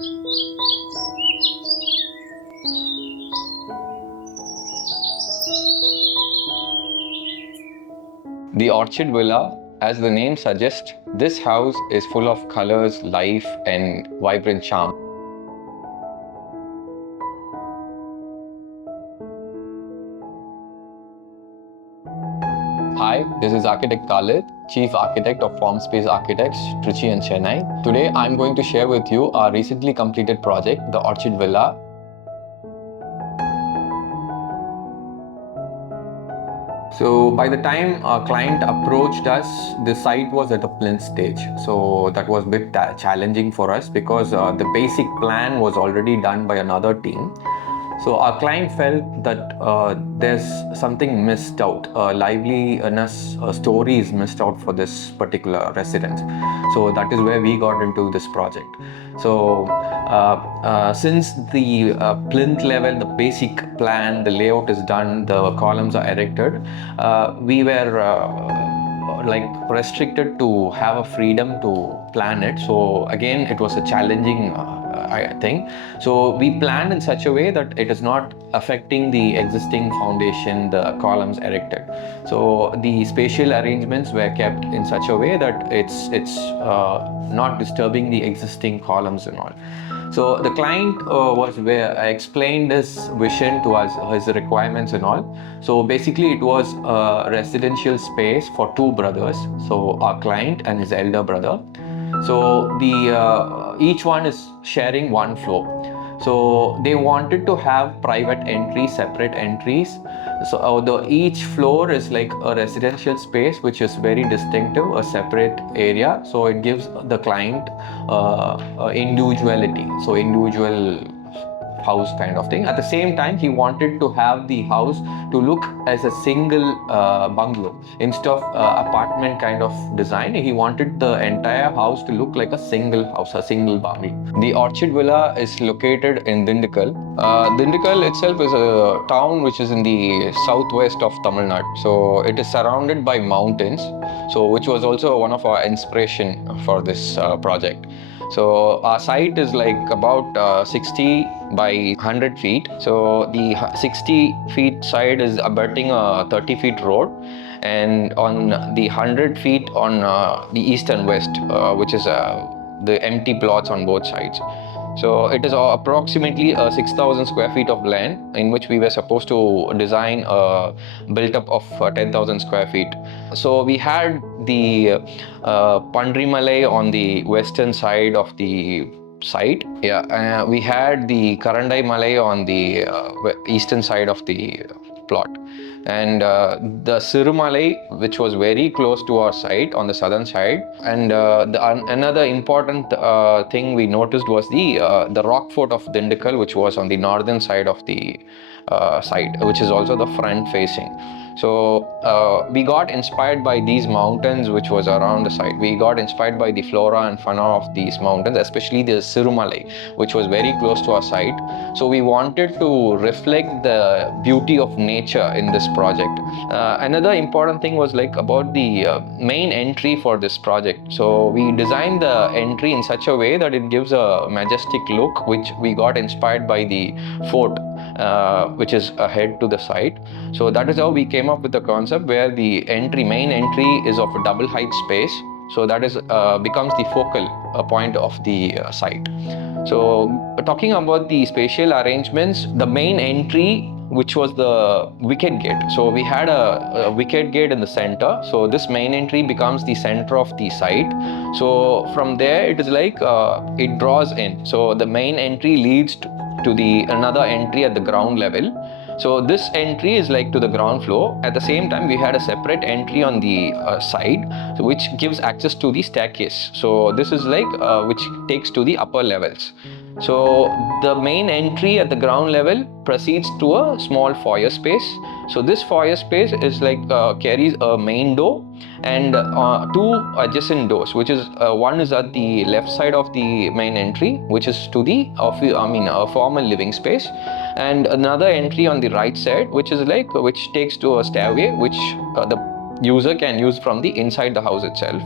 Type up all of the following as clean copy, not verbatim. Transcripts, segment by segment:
The Orchid Villa, as the name suggests, this house is full of colors, life and vibrant charm. Hi, this is architect Khalid, Chief Architect of FormSpaceArchitects, Trichy and Chennai. Today I'm going to share with you our recently completed project, the Orchid Villa. So by the time our client approached us, the site was at a plinth stage. So that was a bit challenging for us because the basic plan was already done by another team. So our client felt that there's something missed out, liveliness, story is missed out for this particular residence. So that is where we got into this project. So since the plinth level, the basic plan, the layout is done, the columns are erected, we were like restricted to have a freedom to plan it. So again, it was a challenging thing. So we planned in such a way that it is not affecting the existing foundation, the columns erected. So the spatial arrangements were kept in such a way that it's not disturbing the existing columns and all. So the client was where I explained his vision to us, his requirements and all. So basically it was a residential space for two brothers. So our client and his elder brother. So the each one is sharing one floor. So they wanted to have private entries, separate entries. So each floor is like a residential space which is very distinctive, a separate area. So it gives the client individuality, so individual house kind of thing. At the same time, he wanted to have the house to look as a single bungalow. Instead of apartment kind of design, he wanted the entire house to look like a single house, a single bungalow. The Orchid Villa is located in Dindigul. Dindigul itself is a town which is in the southwest of Tamil Nadu. So it is surrounded by mountains, so which was also one of our inspiration for this project. So our site is like about 60 by 100 feet. So the 60 feet side is abutting a 30 feet road, and on the 100 feet on the east and west, which is the empty plots on both sides. So it is approximately 6,000 square feet of land in which we were supposed to design a built-up of 10,000 square feet. So we had the 𝗞𝗡𝗢𝗪 on the western side of the site. Yeah, we had the 𝗘𝗪𝗪 on the eastern side of the plot. And the 𝗘𝗪𝗪, which was very close to our site on the southern side. And another important thing we noticed was the rock fort of Dindigul, which was on the northern side of the site, which is also the front facing. So we got inspired by these mountains which was around the site. We got inspired by the flora and fauna of these mountains, especially the 𝗘𝗪𝗪, which was very close to our site. So we wanted to reflect the beauty of nature in this project. Another important thing was like about the main entry for this project. So we designed the entry in such a way that it gives a majestic look, which we got inspired by the fort, which is ahead to the site. So that is how we came up with the concept where the main entry is of a double height space. So that is becomes the focal point of the site. So talking about the spatial arrangements, the main entry, which was the wicket gate. So we had a wicket gate in the center. So this main entry becomes the center of the site. So from there, it is like it draws in. So the main entry leads to the another entry at the ground level. So this entry is like to the ground floor. At the same time, we had a separate entry on the side, so which gives access to the staircase. So this is like which takes to the upper levels. So the main entry at the ground level proceeds to a small foyer space. So this foyer space is like carries a main door and two adjacent doors, which is one is at the left side of the main entry, which is to the a formal living space, and another entry on the right side, which is like which takes to a stairway, which the user can use from the inside the house itself.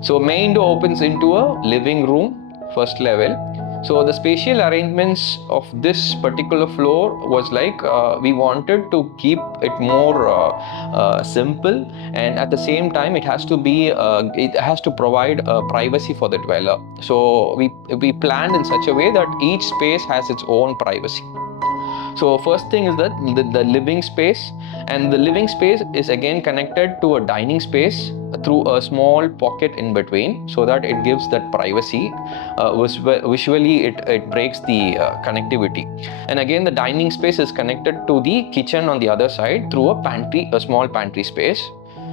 So main door opens into a living room, first level. So the spatial arrangements of this particular floor was like we wanted to keep it more simple, and at the same time it has to provide privacy for the dweller. So we planned in such a way that each space has its own privacy. So first thing is that the living space, and the living space is again connected to a dining space through a small pocket in between, so that it gives that privacy. Visually it breaks the connectivity. And again the dining space is connected to the kitchen on the other side through a small pantry space.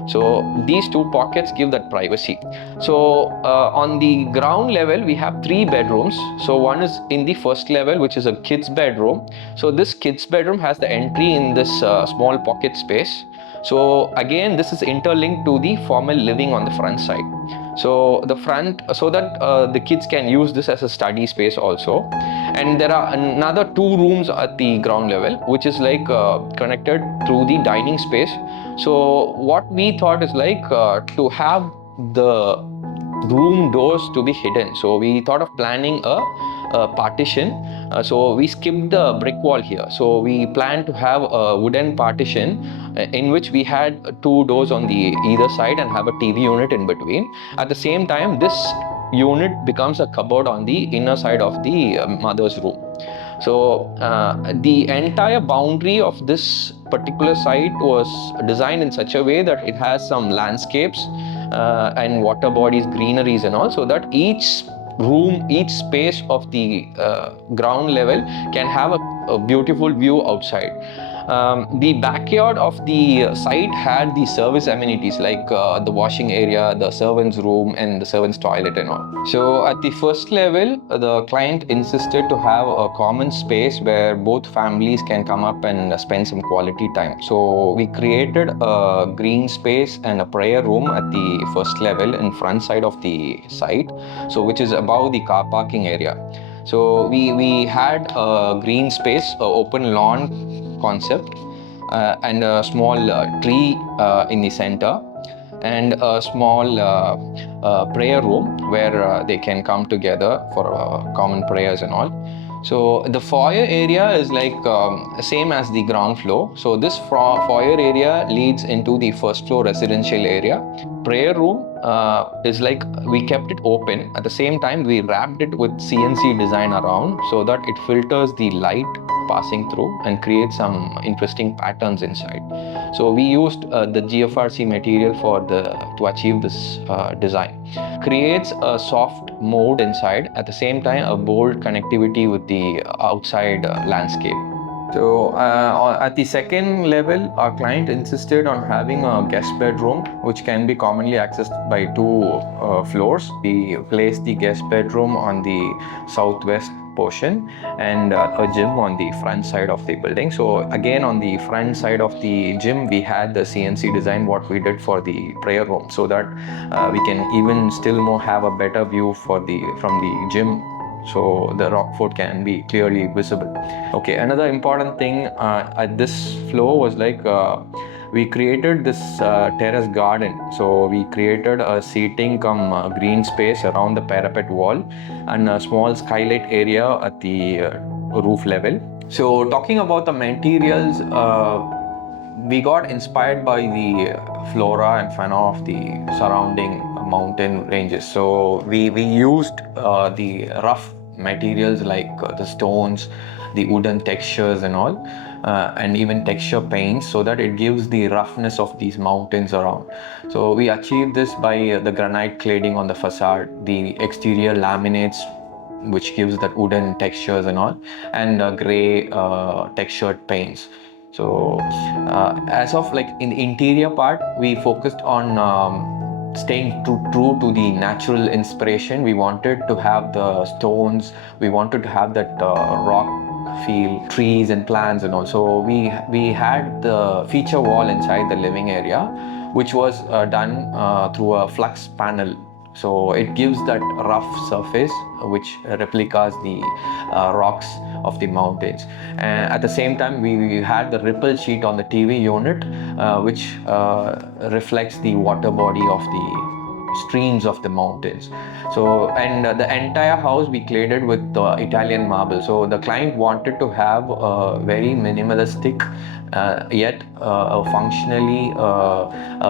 So these two pockets give that privacy. So on the ground level we have 3 bedrooms. So one is in the first level, which is a kid's bedroom. So this kid's bedroom has the entry in this small pocket space. So again this is interlinked to the formal living on the front side. So the front, so that the kids can use this as a study space also. And there are another 2 rooms at the ground level, which is like connected through the dining space. So what we thought is like to have the room doors to be hidden. So we thought of planning a partition. So we skipped the brick wall here. So we planned to have a wooden partition in which we had 2 doors on the either side and have a TV unit in between. At the same time, this unit becomes a cupboard on the inner side of the mother's room. So the entire boundary of this particular site was designed in such a way that it has some landscapes and water bodies, greeneries and all, so that each room, each space of the ground level can have a beautiful view outside. The backyard of the site had the service amenities like the washing area, the servant's room and the servant's toilet and all. So at the first level, the client insisted to have a common space where both families can come up and spend some quality time. So we created a green space and a prayer room at the first level in front side of the site, so which is above the car parking area. So we had a green space, open lawn concept, and a small tree in the center, and a small prayer room where they can come together for common prayers and all. So the foyer area is like same as the ground floor. So this foyer area leads into the first floor residential area. Prayer room is like we kept it open. At the same time, we wrapped it with CNC design around so that it filters the light passing through and creates some interesting patterns inside. So we used the GFRC material to achieve this design. Creates a soft mode inside, at the same time a bold connectivity with the outside landscape. So at the second level, our client insisted on having a guest bedroom, which can be commonly accessed by 2 floors. We placed the guest bedroom on the southwest portion and a gym on the front side of the building. So again, on the front side of the gym, we had the CNC design what we did for the prayer room, so that we can even still more have a better view from the gym, so the rock fort can be clearly visible. Okay, another important thing at this floor was like we created this terrace garden. So we created a seating cum green space around the parapet wall and a small skylight area at the roof level. So talking about the materials, we got inspired by the flora and fauna of the surrounding mountain ranges. So we used the rough materials like the stones, the wooden textures and all, and even texture paints, so that it gives the roughness of these mountains around. So we achieved this by the granite cladding on the facade, the exterior laminates which gives that wooden textures and all, and grey textured paints. So as of like in the interior part, we focused on staying true to the natural inspiration. We wanted to have the stones, we wanted to have that rock feel, trees and plants, and also we had the feature wall inside the living area, which was done through a flux panel. So it gives that rough surface which replicas the rocks of the mountains. And at the same time, we had the ripple sheet on the TV unit, which reflects the water body of the streams of the mountains. So, and the entire house we clad it with Italian marble. So the client wanted to have a very minimalistic yet functionally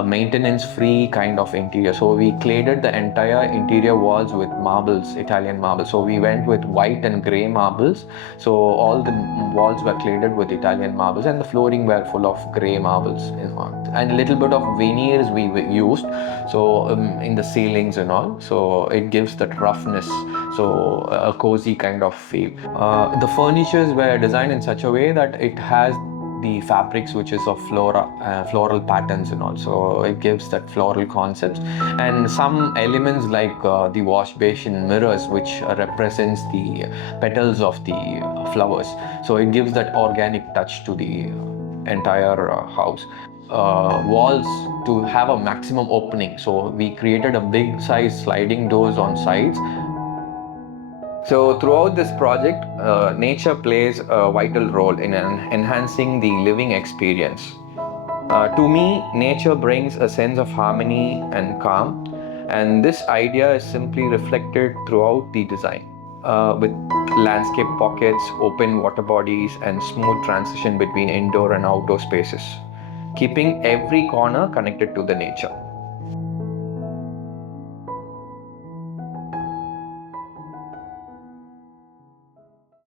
maintenance-free kind of interior. So we cladded the entire interior walls with marbles, Italian marbles. So we went with white and grey marbles. So all the walls were cladded with Italian marbles, and the flooring were full of grey marbles, and a little bit of veneers we used. So in the ceilings and all. So it gives that roughness. So a cozy kind of feel. The furnitures were designed in such a way that it has the fabrics which is of floral patterns, and also it gives that floral concepts, and some elements like the wash basin mirrors which represents the petals of the flowers. So it gives that organic touch to the entire house. Walls to have a maximum opening, so we created a big size sliding doors on sides. So throughout this project, nature plays a vital role in enhancing the living experience. To me, nature brings a sense of harmony and calm, and this idea is simply reflected throughout the design, with landscape pockets, open water bodies, and smooth transition between indoor and outdoor spaces, keeping every corner connected to the nature.